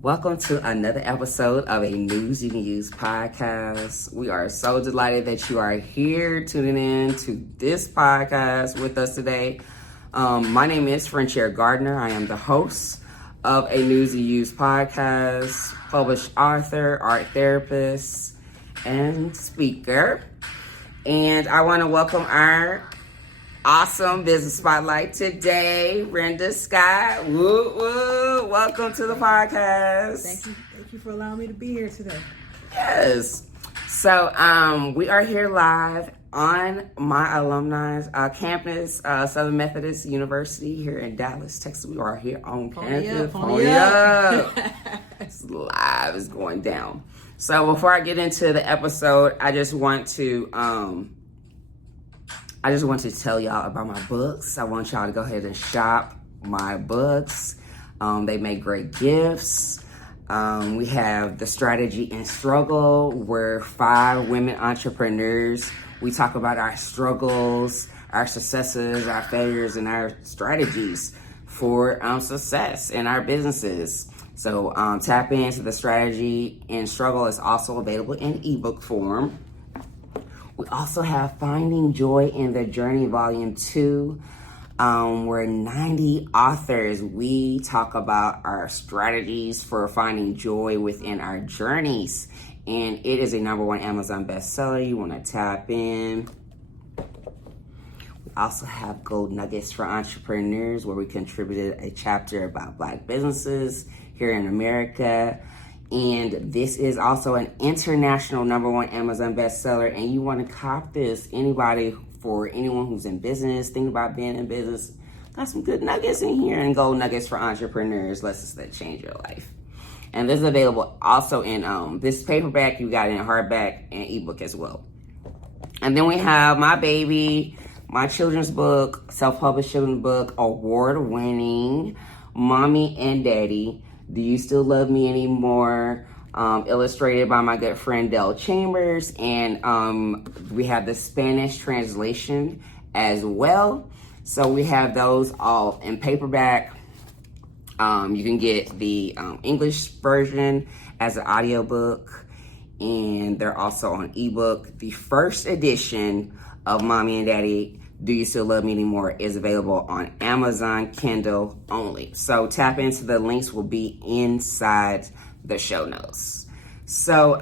Welcome to another episode of a News You Can Use podcast. We are so delighted that you are here tuning in to this podcast with us today. My name is Frenchia Gardner. I am the host of a News You Use podcast, published author, art therapist, and speaker. And I want to welcome our awesome business spotlight today, Brenda Scott. Woo woo! Welcome to the podcast. Thank you for allowing me to be here today. Yes. So we are here live on my alumni campus, Southern Methodist University here in Dallas, Texas. We are here on campus. Pony up. It's live. It's going down. So before I get into the episode, I just want to tell y'all about my books. I want y'all to go ahead and shop my books. They make great gifts. We have The Strategy and Struggle. We're 5 women entrepreneurs. We talk about our struggles, our successes, our failures, and our strategies for success in our businesses. So tap into The Strategy and Struggle. Is also available in ebook form. We also have Finding Joy in the Journey, Volume 2. We're 90 authors. We talk about our strategies for finding joy within our journeys. And it is a #1 Amazon bestseller. You want to tap in. We also have Gold Nuggets for Entrepreneurs, where we contributed a chapter about Black businesses here in America. And this is also an international #1 Amazon bestseller. And you want to cop this. For anyone who's in business, think about being in business. Got some good nuggets in here, and Gold Nuggets for Entrepreneurs. Let's just that change your life. And this is available also in this paperback. You got it in hardback and ebook as well. And then we have my baby, my children's book, self-published children's book, award-winning Mommy and Daddy, Do You Still Love Me Anymore? Illustrated by my good friend Del Chambers. And we have the Spanish translation as well. So we have those all in paperback. You can get the English version as an audiobook, and they're also on ebook. The first edition of Mommy and Daddy, Do You Still Love Me Anymore is available on Amazon Kindle only. So tap into the links will be inside the show notes. So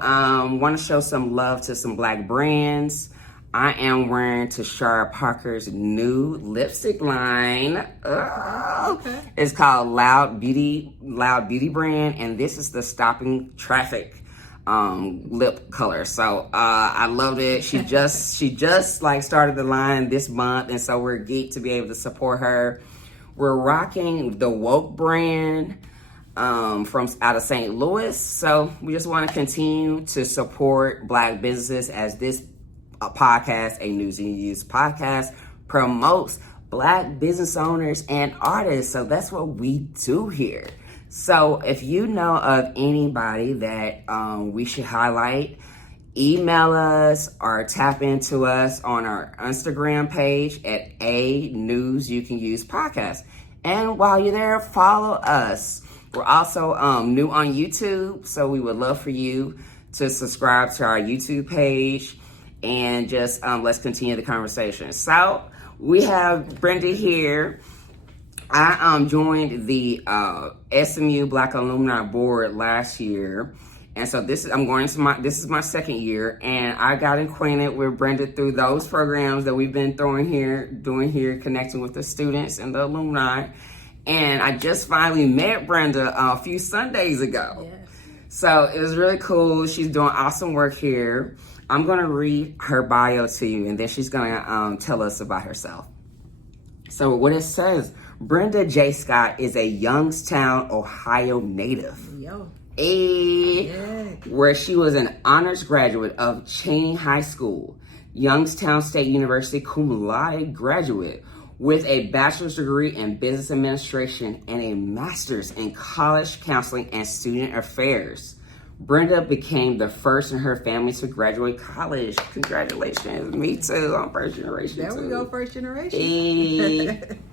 want to show some love to some Black brands. I am wearing Tashara Parker's new lipstick line. Okay. It's called Loud Beauty brand, and this is the Stopping Traffic lip color. So I loved it. She just like started the line this month, and so we're geeked to be able to support her. We're rocking the Woke brand from out of St. Louis. So we just want to continue to support Black businesses as this podcast, a News You Use podcast, promotes Black business owners and artists. So that's what we do here. So if you know of anybody that we should highlight, email us or tap into us on our Instagram page at a News You Can Use podcast. And while you're there, follow us. We're also new on YouTube, so we would love for you to subscribe to our YouTube page, and just let's continue the conversation. So we have Brenda here. I joined the SMU Black Alumni Board last year, and so this is my second year, and I got acquainted with Brenda through those programs that we've been doing here, connecting with the students and the alumni. And I just finally met Brenda a few Sundays ago. Yes. So it was really cool. She's doing awesome work here. I'm going to read her bio to you, and then she's going to tell us about herself. So what it says, Brenda J. Scott is a Youngstown, Ohio native. Where she was an honors graduate of Cheney High School, Youngstown State University cum laude graduate, with a bachelor's degree in business administration and a master's in college counseling and student affairs. Brenda became the first in her family to graduate college. Congratulations. Me too. I'm first generation. There we go, first generation.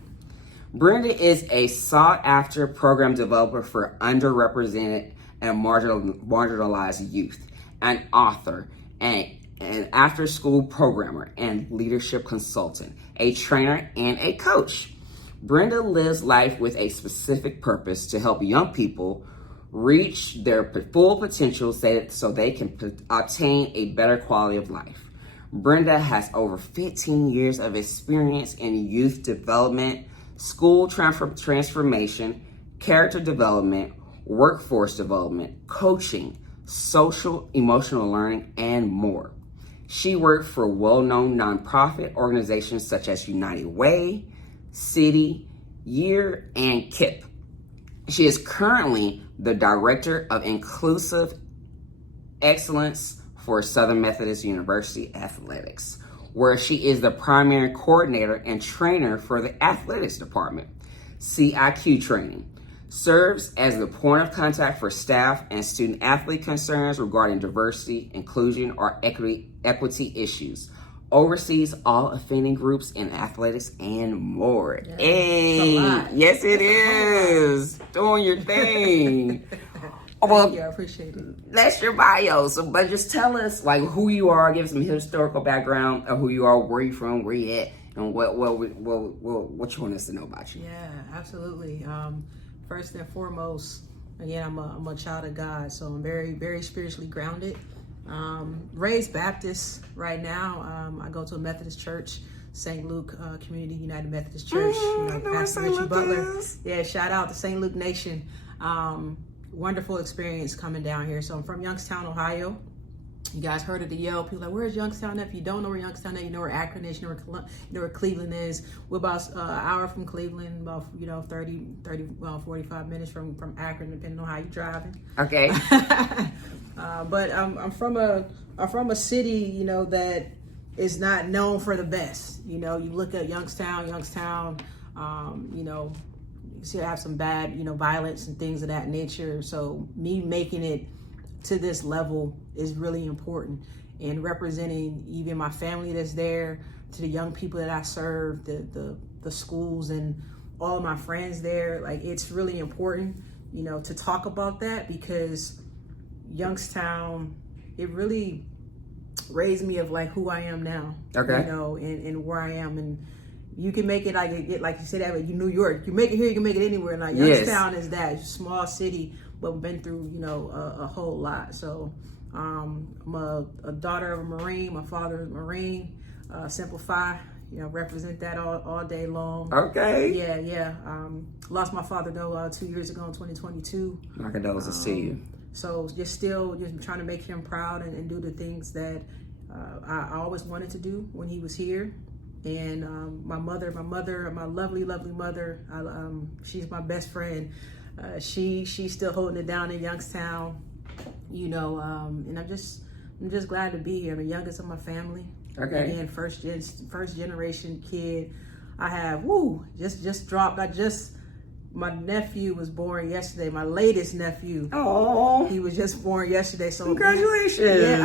Brenda is a sought-after program developer for underrepresented and marginalized youth, an author, an after-school programmer, and leadership consultant, a trainer, and a coach. Brenda lives life with a specific purpose to help young people reach their full potential so they can obtain a better quality of life. Brenda has over 15 years of experience in youth development, school transformation, character development, workforce development, coaching, social emotional learning, and more. She worked for well-known nonprofit organizations such as United Way, City, Year, and KIP. She is currently the Director of Inclusive Excellence for Southern Methodist University Athletics, where she is the primary coordinator and trainer for the athletics department. CIQ training serves as the point of contact for staff and student athlete concerns regarding diversity, inclusion, or equity issues. Oversees all offending groups in athletics and more. Yeah, Hey, yes it is. Doing your thing. Thank you, I appreciate it. That's your bio. So, but just tell us like who you are, give some historical background of who you are, where you from, where you at, and what you want us to know about you. Yeah, absolutely. First and foremost, again, I'm a child of God, so I'm very, very spiritually grounded. Raised Baptist right now. I go to a Methodist church, St. Luke Community United Methodist Church. Pastor Richie Butler. Yeah, shout out to St. Luke Nation. Wonderful experience coming down here. So I'm from Youngstown, Ohio. You guys heard of the Yale. People are like, where's Youngstown at? If you don't know where Youngstown is, you know where Akron is, you know where Cleveland is. We're about an hour from Cleveland, about 45 minutes from Akron, depending on how you're driving. Okay. But I'm from a city, that is not known for the best. You look at Youngstown, you still have some bad, violence and things of that nature. So me making it to this level is really important, and representing even my family that's there, to the young people that I serve, the schools and all of my friends there. Like, it's really important, to talk about that, because Youngstown, it really raised me of like who I am now. Okay. And where I am, and you can make it like you said that, New York. You make it here, you can make it anywhere. Now Youngstown is that small city, but we've been through a whole lot. So I'm a daughter of a Marine. My father is a Marine. Simplify, represent that all day long. Okay. Yeah. Lost my father though 2 years ago in 2022. My condolences to you. So just trying to make him proud and do the things that I always wanted to do when he was here. And my mother, my lovely mother, she's my best friend. She's still holding it down in Youngstown, and I'm just glad to be here. I'm the youngest of my family. Okay. Again, first generation kid. I have just dropped. My nephew was born yesterday. My latest nephew. Oh. He was just born yesterday. So congratulations. Yeah,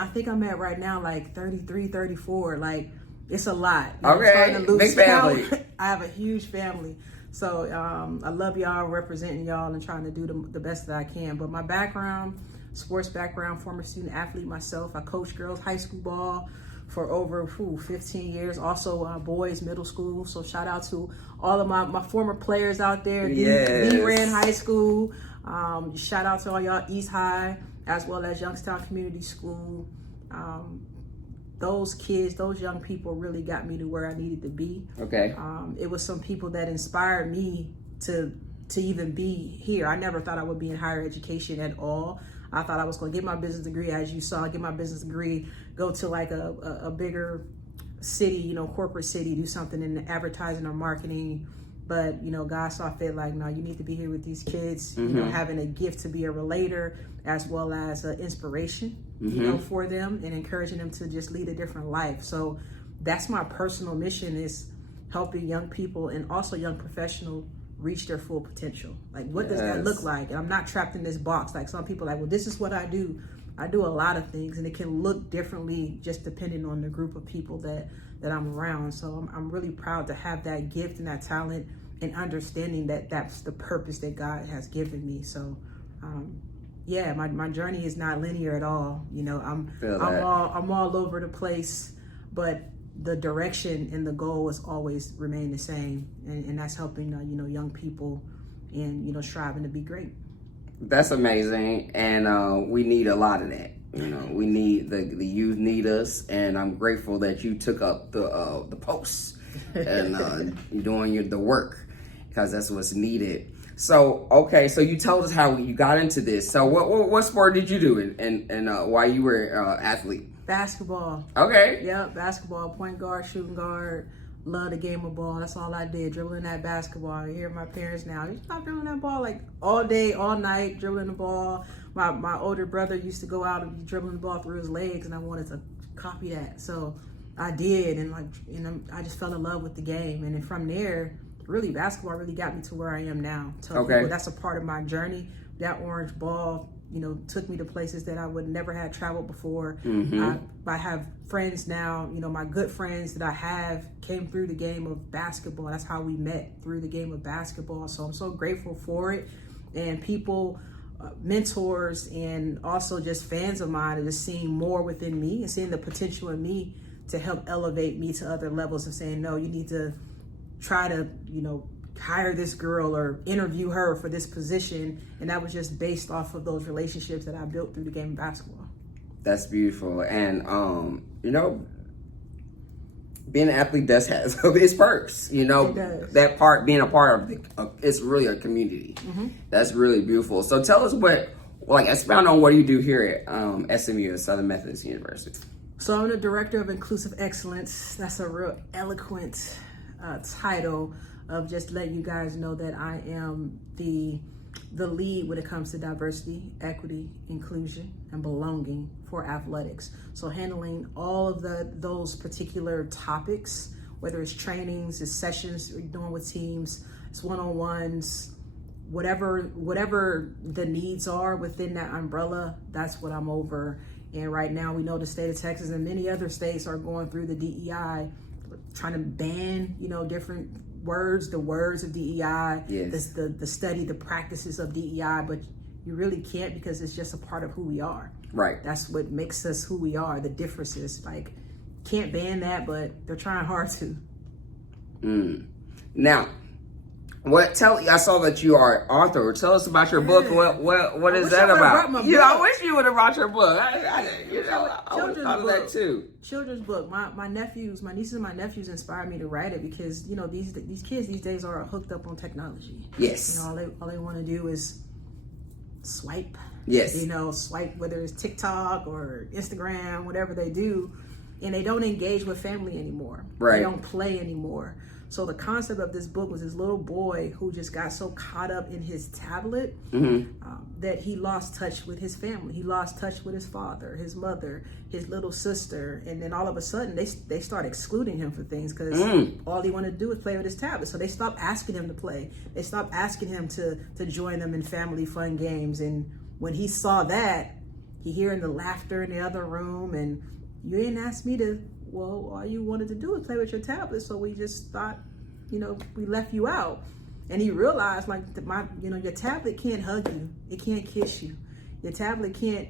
I think I'm at right now like 33, 34. Like, it's a lot. Okay. Big family. I have a huge family. So I love y'all, representing y'all and trying to do the best that I can. But my background, sports background, former student athlete myself. I coached girls high school ball for over 15 years. Also boys middle school. So shout out to all of my former players out there. Yes. D-Ran High School. Shout out to all y'all East High, as well as Youngstown Community School. Those kids, those young people really got me to where I needed to be. Okay. It was some people that inspired me to even be here. I never thought I would be in higher education at all. I thought I was going to get my business degree, as you saw, get my business degree, go to like a bigger city, corporate city, do something in advertising or marketing. But, God saw fit, like, no, you need to be here with these kids, having a gift to be a relator, as well as an inspiration, for them, and encouraging them to just lead a different life. So that's my personal mission, is helping young people and also young professionals reach their full potential. Like, what does that look like? And I'm not trapped in this box. Like, some people are like, well, this is what I do. I do a lot of things, and it can look differently just depending on the group of people that I'm around. So I'm really proud to have that gift and that talent and understanding that that's the purpose that God has given me. So, yeah, my journey is not linear at all. You know, I'm all over the place, but the direction and the goal has always remained the same, and that's helping young people and striving to be great. That's amazing, and we need a lot of that. We need the youth need us, and I'm grateful that you took up the posts and doing the work, because that's what's needed. So okay, so you told us how you got into this. So what sport did you do, and while you were athlete? Basketball. Okay. Yep, basketball, point guard, shooting guard. Love the game of ball. That's all I did, dribbling that basketball. I hear my parents now, you stop dribbling that ball like all day, all night, dribbling the ball. My older brother used to go out and be dribbling the ball through his legs, and I wanted to copy that. So I did, and I just fell in love with the game. And then from there, really, basketball really got me to where I am now. Tell people that's a part of my journey. That orange ball, took me to places that I would never have traveled before. I have friends now, my good friends that I have came through the game of basketball. That's how we met, through the game of basketball. So I'm so grateful for it. And people, mentors, and also just fans of mine are just seeing more within me and seeing the potential in me to help elevate me to other levels of saying, no, you need to try to, hire this girl or interview her for this position. And that was just based off of those relationships that I built through the game of basketball. That's beautiful. And being an athlete does have its perks. It does. That part, being a part of it's really a community. That's really beautiful. So tell us expound on what you do here at SMU, Southern Methodist University. So I'm the Director of Inclusive Excellence. That's a real eloquent title of just letting you guys know that I am the lead when it comes to diversity, equity, inclusion, and belonging for athletics. So handling all of those particular topics, whether it's trainings, it's sessions we're doing with teams, it's one-on-ones, whatever the needs are within that umbrella, that's what I'm over. And right now we know the state of Texas and many other states are going through the DEI, trying to ban, different the words of DEI, the study, the practices of DEI, but you really can't, because it's just a part of who we are. Right. That's what makes us who we are, the differences. Can't ban that, but they're trying hard to. Now, I saw that you are an author. Tell us about your book. What is that about? I wish you would have brought your book. I would have thought of that too. Children's book. My nieces and my nephews inspired me to write it, because these kids these days are hooked up on technology. Yes. All they want to do is swipe. Yes. Swipe, whether it's TikTok or Instagram, whatever they do, and they don't engage with family anymore. Right. They don't play anymore. So the concept of this book was this little boy who just got so caught up in his tablet that he lost touch with his family. He lost touch with his father, his mother, his little sister. And then all of a sudden they start excluding him for things, because all he wanted to do was play with his tablet. So they stopped asking him to play. They stopped asking him to join them in family fun games. And when he saw that, he hearing the laughter in the other room, and you didn't ask me to, well, all you wanted to do was play with your tablet, so we just thought, we left you out. And he realized, your tablet can't hug you, it can't kiss you, your tablet can't,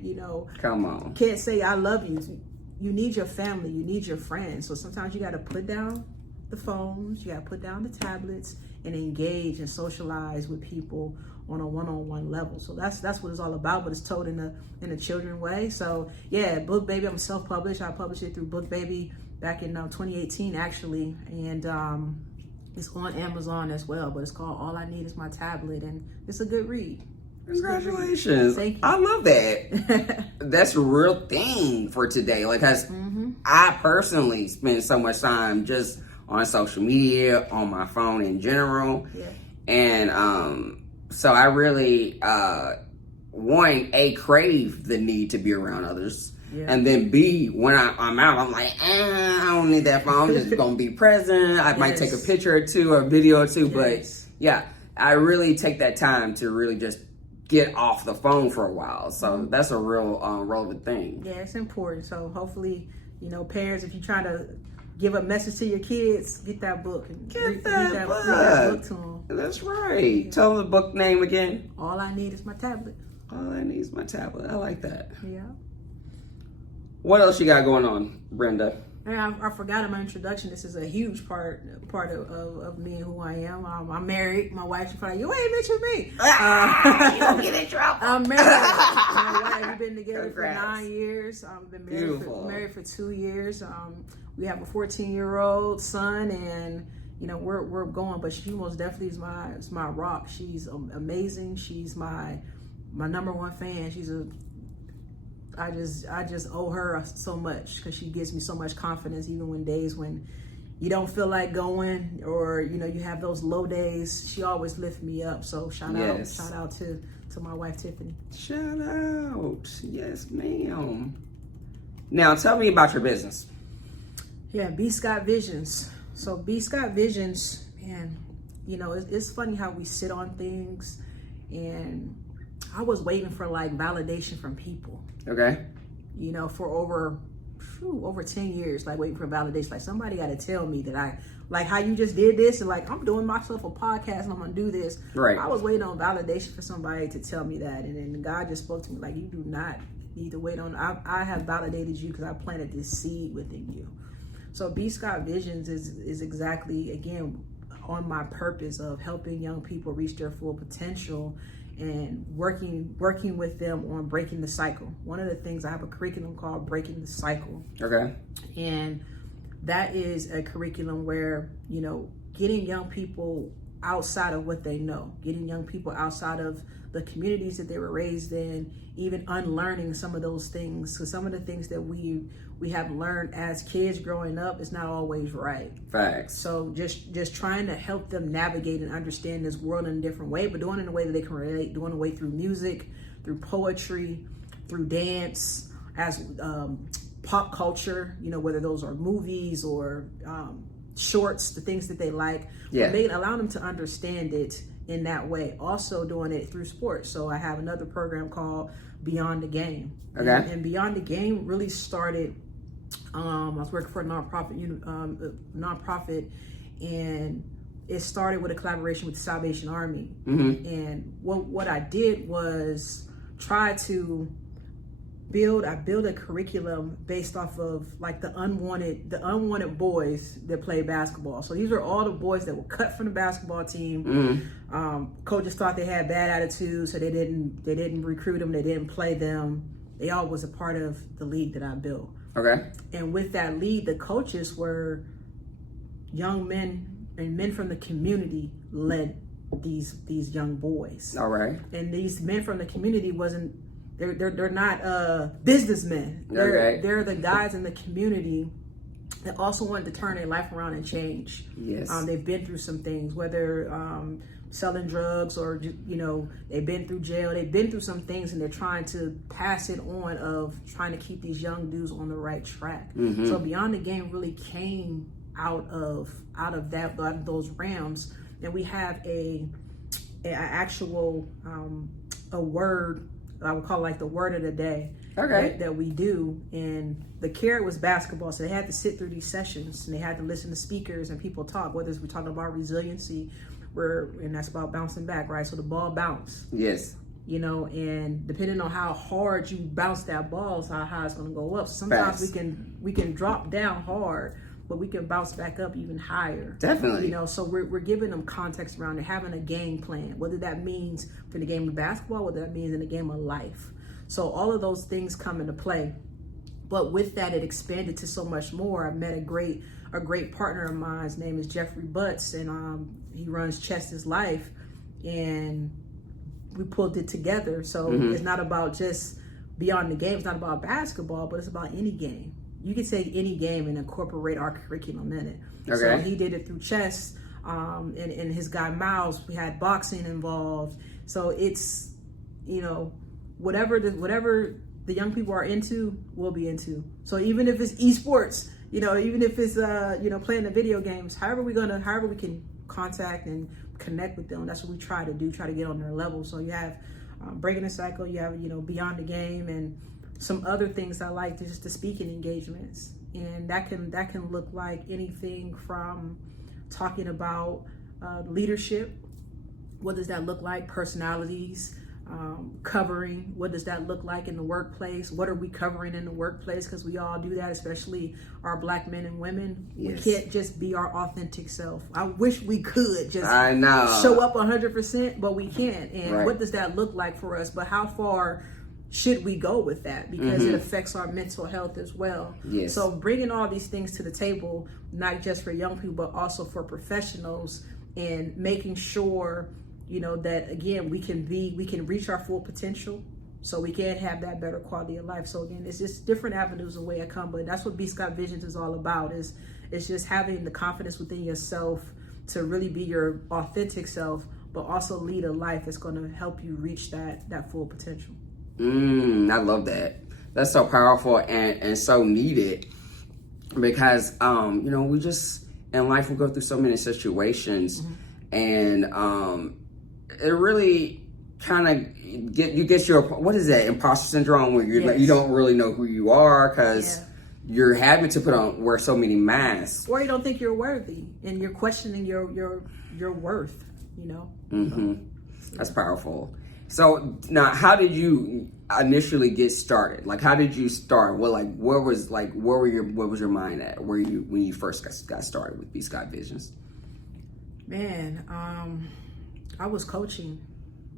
come on, can't say I love you. You need your family, you need your friends. So sometimes you got to put down the phones, you got to put down the tablets, and engage and socialize with people on a one-on-one level. So that's what it's all about, but it's told in a children way. So yeah, Book Baby, I'm self-published. I published it through Book Baby back in 2018 actually, and it's on Amazon as well, but it's called All I Need Is My Tablet, and it's a good read. Congratulations. Thank you. I love that. That's a real thing for today. I personally spend so much time just on social media, on my phone in general. Yeah. And so I really, crave the need to be around others. Yeah. And then B, when I'm out, I'm like, I don't need that phone. I'm just going to be present. I might take a picture or two or a video or two. But yeah, I really take that time to really just get off the phone for a while. So that's a real relevant thing. Yeah, it's important. So hopefully, parents, if you're trying to give a message to your kids, get that book and Read read that book to them. That's right. Yeah. Tell them the book name again. All I Need Is My Tablet. All I Need Is My Tablet. I like that. Yeah. What else you got going on, Brenda? And I forgot in my introduction, this is a huge part of me and who I am. I'm married. My wife's probably like, you ain't mentioned me. You don't get in trouble. I'm married. My wife, we've been together Congrats. for 9 years. I've been married for 2 years. We have a 14-year-old son, and we're going. But she most definitely is my rock. She's amazing. She's my number one fan. I just owe her so much because she gives me so much confidence, even when days when you don't feel like going, or you have those low days. She always lifts me up. So shout out to my wife Tiffany. Shout out, yes, ma'am. Now tell me about your business. Yeah, BScott Visions. So BScott Visions, man, it's funny how we sit on things, and I was waiting for like validation from people. Okay. For over 10 years, like waiting for validation. Like somebody got to tell me that I, like how you just did this, and like I'm doing myself a podcast and I'm gonna do this. Right. I was waiting on validation for somebody to tell me that, and then God just spoke to me like, you do not need to wait on. I have validated you because I planted this seed within you. So BScott Visions is exactly, again, on my purpose of helping young people reach their full potential and working with them on breaking the cycle. One of the things, I have a curriculum called Breaking the Cycle. Okay. And that is a curriculum where, getting young people outside of what they know, getting young people outside of the communities that they were raised in, even unlearning some of those things. Because some of the things that we have learned as kids growing up is not always right. Facts. So just trying to help them navigate and understand this world in a different way, but doing it in a way that they can relate, doing it way through music, through poetry, through dance, as pop culture, whether those are movies or shorts, the things that they like. Yeah. But allow them to understand it in that way. Also doing it through sports. So I have another program called Beyond the Game. Okay. And Beyond the Game really started, I was working for a nonprofit, and it started with a collaboration with the Salvation Army. Mm-hmm. And what I did was try to build a curriculum based off of like the unwanted boys that play basketball. So these are all the boys that were cut from the basketball team. Mm-hmm. Coaches thought they had bad attitudes, so they didn't recruit them, they didn't play them. They all was a part of the league that I built. Okay. And with that league, the coaches were young men and men from the community led these young boys. All right. And these men from the community they're not businessmen. They're the guys in the community that also wanted to turn their life around and change. Yes. They've been through some things, whether selling drugs or they've been through jail. They've been through some things, and they're trying to pass it on of trying to keep these young dudes on the right track. Mm-hmm. So Beyond the Game really came out of those realms, and we have a actual a word. I would call it like the word of the day. Okay. That we do. And the carrot was basketball. So they had to sit through these sessions, and they had to listen to speakers and people talk, whether it's we're talking about resiliency, and that's about bouncing back, right? So the ball bounced. Yes. And depending on how hard you bounce that ball is how high it's going to go up. Sometimes we can drop down hard, but we can bounce back up even higher. Definitely. So we're giving them context around it, having a game plan, whether that means for the game of basketball, whether that means in the game of life. So all of those things come into play. But with that, it expanded to so much more. I met a great partner of mine. His name is Jeffrey Butts, and he runs Chest is Life, and we pulled it together. So It's not about just Beyond the Game. It's not about basketball, but it's about any game. You can take any game and incorporate our curriculum in it. Okay. So he did it through chess, and his guy Miles, we had boxing involved. So it's, whatever the young people are into, we'll be into. So even if it's esports, even if it's playing the video games, however we can contact and connect with them, that's what we try to do, try to get on their level. So you have Breaking the Cycle, you have Beyond the Game, and some other things I like, just the speaking engagements. And that can look like anything from talking about leadership. What does that look like? Personalities, covering. What does that look like in the workplace? What are we covering in the workplace? Because we all do that, especially our Black men and women. Yes. We can't just be our authentic self. I wish we could just show show up 100%, but we can't. And right. what does that look like for us? But how far should we go with that? Because it affects our mental health as well. Yes. So bringing all these things to the table, not just for young people, but also for professionals, and making sure, that again, we can reach our full potential, so we can have that better quality of life. So again, it's just different avenues of way I come, but that's what BScott Visions is all about. It's just having the confidence within yourself to really be your authentic self, but also lead a life that's going to help you reach that full potential. I love that. That's so powerful and so needed, because we just in life we go through so many situations, and it really kind of get your, what is that, imposter syndrome, where you're you don't really know who you are because you're having to wear so many masks, or you don't think you're worthy and you're questioning your worth. That's powerful. So now, how did you initially get started? Like, how did you start? Where was your mind at? When you first got started with BScott Visions? Man, I was coaching.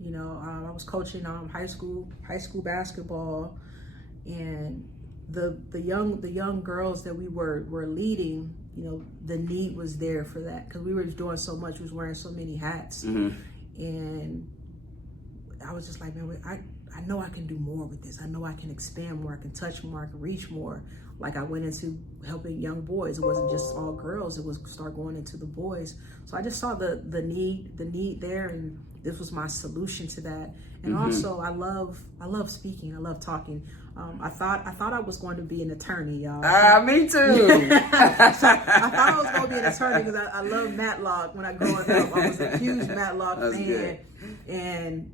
I was coaching high school basketball, and the young girls that we were leading. The need was there for that, because we were doing so much. We was wearing so many hats, and I was just like, man, I know I can do more with this. I know I can expand more. I can touch more. I can reach more. Like, I went into helping young boys. It wasn't just all girls. It was start going into the boys. So I just saw the need there, and this was my solution to that. And also, I love speaking. I love talking. I thought I was going to be an attorney, y'all. Me too. So I thought I was going to be an attorney because I love Matlock. When I growing up, I was a huge Matlock fan. Good. And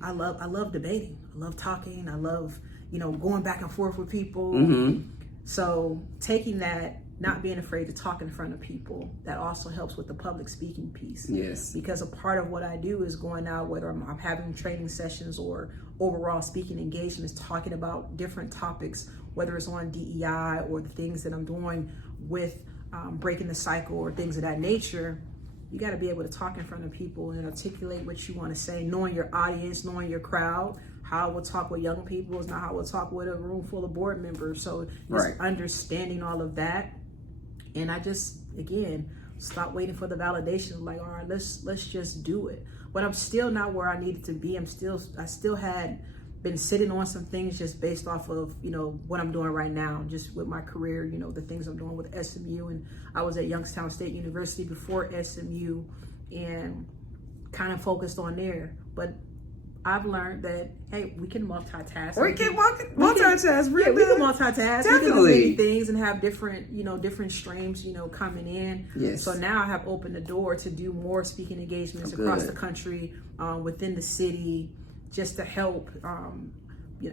I love debating. I love talking. I love, going back and forth with people. So taking that, not being afraid to talk in front of people, that also helps with the public speaking piece. Yes. Because a part of what I do is going out, whether I'm having training sessions or overall speaking engagements, talking about different topics, whether it's on DEI or the things that I'm doing with breaking the cycle or things of that nature. You got to be able to talk in front of people and articulate what you want to say, knowing your audience, knowing your crowd. How I will talk with young people is not how I will talk with a room full of board members. So just understanding all of that. And I just, again, stop waiting for the validation. Like, all right, let's just do it. But I'm still not where I needed to be. I still had been sitting on some things just based off of, what I'm doing right now, just with my career, the things I'm doing with SMU. And I was at Youngstown State University before SMU and kind of focused on there. But I've learned that, hey, we can multitask. We can multitask. We can multitask. Definitely. We can do many things and have different streams, coming in. Yes. So now I have opened the door to do more speaking engagements across the country, within the city, just to help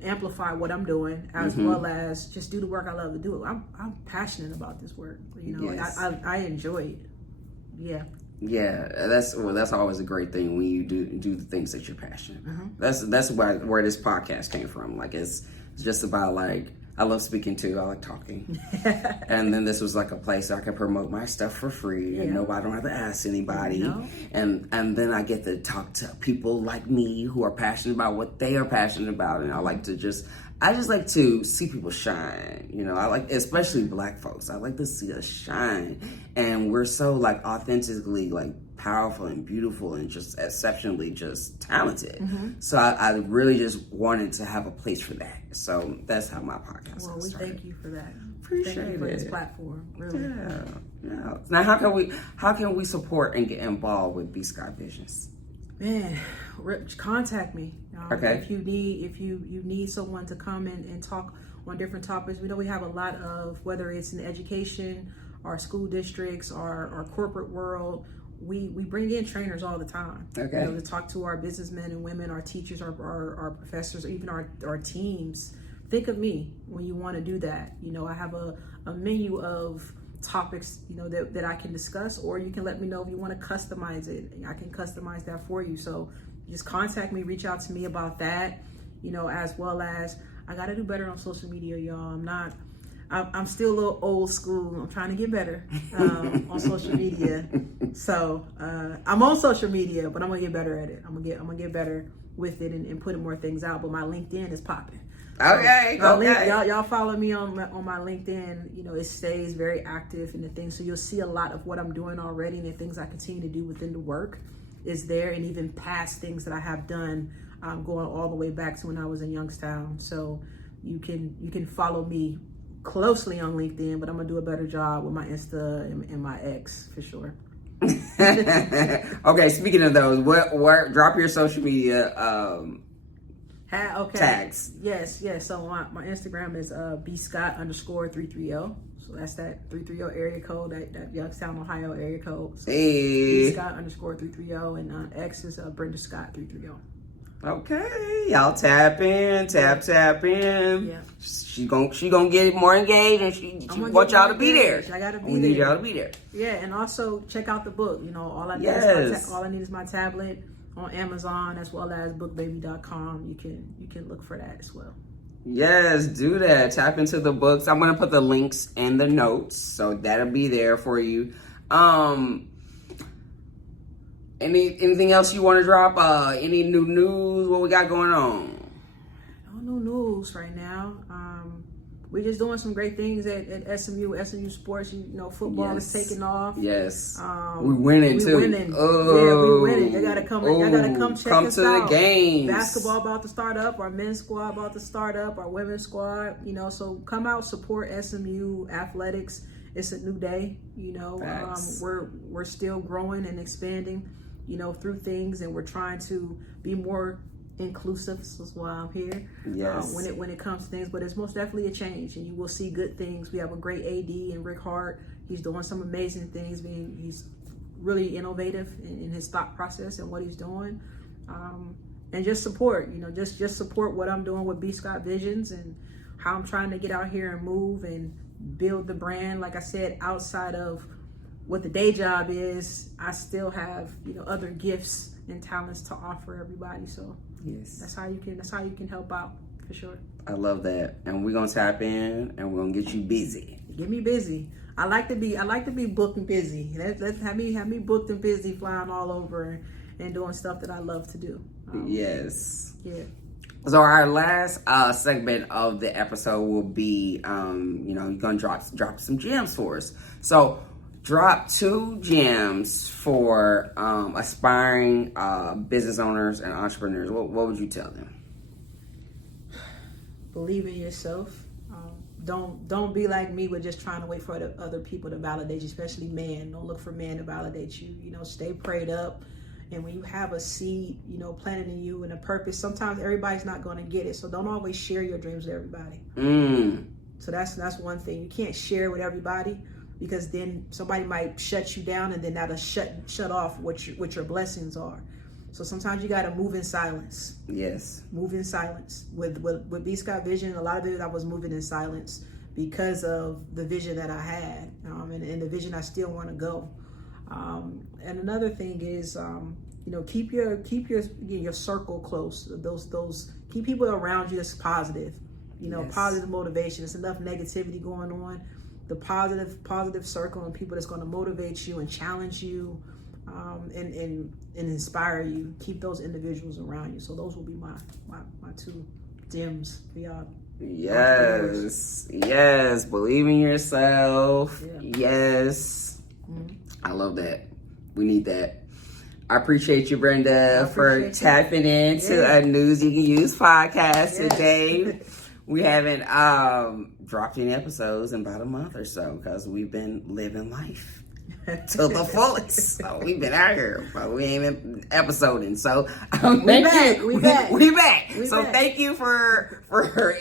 amplify what I'm doing, as well as just do the work I love to do. I'm passionate about this work. Yes. I enjoy it. Yeah. Yeah, that's always a great thing when you do the things that you're passionate about. That's where this podcast came from. Like, it's just about, like, I love speaking too. I like talking. And then this was like a place I could promote my stuff for free, and I don't have to ask anybody. And then I get to talk to people like me who are passionate about what they are passionate about, and I just like to see people shine. I like, especially Black folks, I like to see us shine. And we're so, like, authentically, like, powerful and beautiful and just exceptionally just talented. So I really just wanted to have a place for that. So that's how my podcast got started. Thank you for that. Appreciate Thank you for it. this platform. Really. Yeah. Now, how can we support and get involved with BScott Visions? Man, contact me. Okay. If you need someone to come and talk on different topics, we know we have a lot of, whether it's in education, our school districts, our corporate world. We bring in trainers all the time. Okay. To talk to our businessmen and women, our teachers, our professors, or even our teams, think of me when you want to do that. You know, I have a menu of topics, you know, that I can discuss, or you can let me know if you want to customize it. I can customize that for you. So just contact me, reach out to me about that, you know, as well as I got to do better on social media, y'all. I'm still a little old school. I'm trying to get better on social media. So I'm on social media, but I'm gonna get better at it. I'm gonna get better with it and putting more things out. But my LinkedIn is popping. Okay, y'all follow me on my LinkedIn. You know, it stays very active and the things. So you'll see a lot of what I'm doing already and the things I continue to do within the work is there, and even past things that I have done, going all the way back to when I was in Youngstown. So you can follow me closely on LinkedIn, but I'm gonna do a better job with my Insta and my X for sure. Okay, speaking of those, what drop your social media tags. Yes. So my Instagram is BScott_330. So that's that 330 area code, that Youngstown, Ohio area code. So Hey. BScott_330, and X is Brenda Scott 330. Okay, y'all tap in. Yeah. She gonna get more engaged, and she want y'all to be there. I gotta be we there. need y'all to be there. Yeah, and also check out the book. You know, all I need is my tablet on Amazon, as well as bookbaby.com. You can look for that as well. Yes, do that. Tap into the books. I'm gonna put the links in the notes, so that'll be there for you. Anything else you want to drop? Any new news? What we got going on? No news right now. We're just doing some great things at SMU sports. You know, football is taking off. Yes. We winning too. Oh, yeah, we winning. You gotta come check us out. To the games. Basketball about to start up. Our men's squad about to start up. Our women's squad. You know, so come out, support SMU athletics. It's a new day. You know, we're still growing and expanding, you know, through things, and we're trying to be more inclusive. This is why I'm here. Yes. When it comes to things, but it's most definitely a change, and you will see good things. We have a great AD and Rick Hart. He's doing some amazing things. He's really innovative in his thought process and what he's doing. And just support, you know, just support what I'm doing with BScott Visions and how I'm trying to get out here and move and build the brand. Like I said, outside of what the day job is, I still have, you know, other gifts and talents to offer everybody. So yes, that's how you can help out for sure. I love that, and we're gonna tap in and we're gonna get you busy. Get me busy. I like to be booked and busy. Let's have me booked and busy, flying all over and doing stuff that I love to do. Yes. Yeah. So our last segment of the episode will be, you know, you're gonna drop some gems for us. So drop 2 gems for aspiring business owners and entrepreneurs. What would you tell them? Believe in yourself. Don't be like me with just trying to wait for other people to validate you, especially men. Don't look for men to validate you. You know, stay prayed up. And when you have a seed, you know, planted in you and a purpose, sometimes everybody's not going to get it. So don't always share your dreams with everybody. So that's one thing. You can't share with everybody, because then somebody might shut you down, and then that'll shut off what your blessings are. So sometimes you got to move in silence. Yes. Move in silence. With BScott Vision, a lot of it I was moving in silence because of the vision that I had, and the vision I still want to go. And another thing is, you know, keep your circle close. Those keep people around you that's positive. You know, yes. Positive motivation. There's enough negativity going on. The positive circle and people that's going to motivate you and challenge you, and inspire you. Keep those individuals around you. So those will be my 2 gems for y'all. Yes. Believe in yourself. Yeah. Yes. Mm-hmm. I love that. We need that. I appreciate you, Brenda, for tapping into a News You Can Use podcast today. We haven't dropped any episodes in about a month or so because we've been living life to the fullest. So we've been out here, but we ain't been episoding. So we back. Thank you for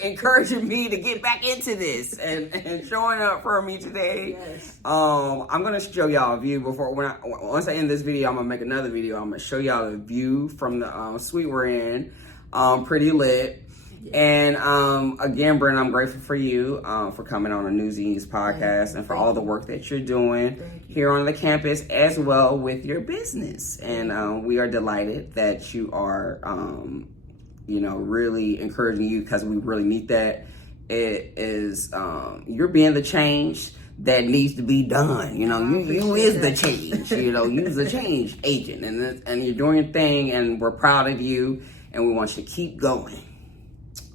encouraging me to get back into this and showing up for me today. Yes. I'm gonna show y'all a view once I end this video. I'm gonna make another video. I'm gonna show y'all the view from the suite we're in. Pretty lit. And again, Brenda, I'm grateful for you for coming on a Newsies podcast and for all the work that you're doing here on the campus as well with your business. And we are delighted that you are, really encouraging you, because we really need that. It is, you're being the change that needs to be done. You is the change. You're the change agent, and you're doing your thing, and we're proud of you, and we want you to keep going.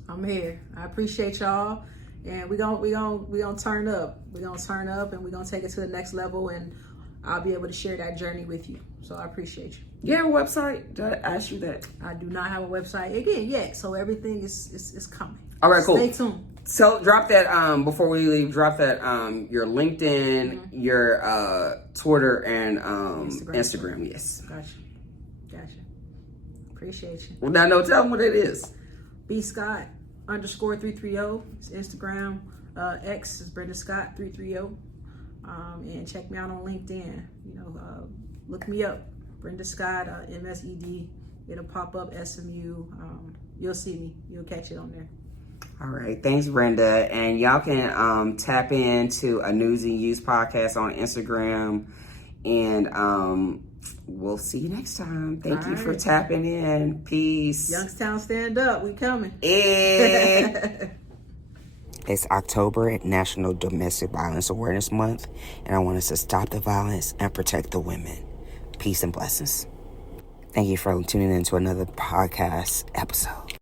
I'm here. I appreciate y'all, and we gonna turn up. We're gonna turn up, and we're gonna take it to the next level, and I'll be able to share that journey with you. So I appreciate you. You have a website? Did I ask you that? I do not have a website again yet, so everything is coming. All right, cool. Stay tuned. So drop that before we leave. Drop that your LinkedIn, your Twitter, and Instagram. Yes. Gotcha. Appreciate you. Well, now no, tell them what it is. BScott_330. It's Instagram. X is Brenda Scott 330. And check me out on LinkedIn. Look me up, Brenda Scott, MSED. It'll pop up SMU. You'll see me. You'll catch it on there. All right, thanks, Brenda. And y'all can tap into a News and Use podcast on Instagram, and we'll see you next time. Thank you for tapping in. Peace. Youngstown, stand up. We coming. It's October at National Domestic Violence Awareness Month, and I want us to stop the violence and protect the women. Peace and blessings. Thank you for tuning in to another podcast episode.